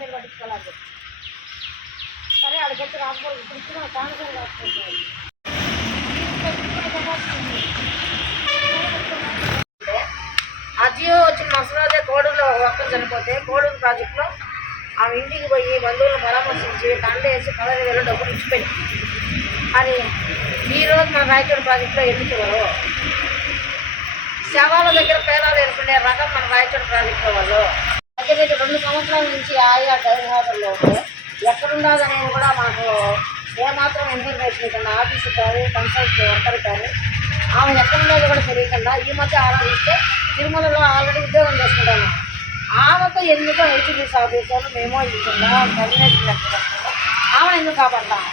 మీరు పట్టించుకోవాలి సరే అక్కడికి వచ్చి రాకపోతే ఇప్పుడు ఇచ్చిన కానుకలు రాసుకోవాలి అజియో వచ్చిన మసరాజే కోడూరులో ఒక్కరు చనిపోతే కోడూరు ప్రాజెక్టులో ఆమె ఇంటికి పోయి బంధువులను పరామర్శించి దండ వేసి పదహైదు వేల డబ్బులు ఇచ్చిపోయింది అని ఈరోజు మన రాయచూరు ప్రాజెక్టులో ఎన్నికలు శవాల దగ్గర పేదాలు ఏర్పడే రకం మన రాయచూరు ప్రాజెక్టులో వాళ్ళు దగ్గర దగ్గర నుంచి ఆయా డైరీ హోటల్లో ఉంటే ఎక్కడుండాలనేది కూడా మాకు ఏమాత్రం ఇన్ఫర్మేషన్ ఇవ్వకుండా ఆఫీసు కానీ కన్సల్ట్ వర్కర్ కానీ ఆమె ఎక్కడుండేది కూడా తెలియకుండా ఈ మధ్య ఆలోచిస్తే తిరుమలలో ఆల్రెడీ ఉద్యోగం చేసుకుంటాను. ఆమెతో ఎందుకో హెచ్డిఎస్ ఆఫీసర్లు మేము ఇవ్వకుండా కమ్యూనిటీ లెక్క ఆమె ఎందుకు కాపాడతాము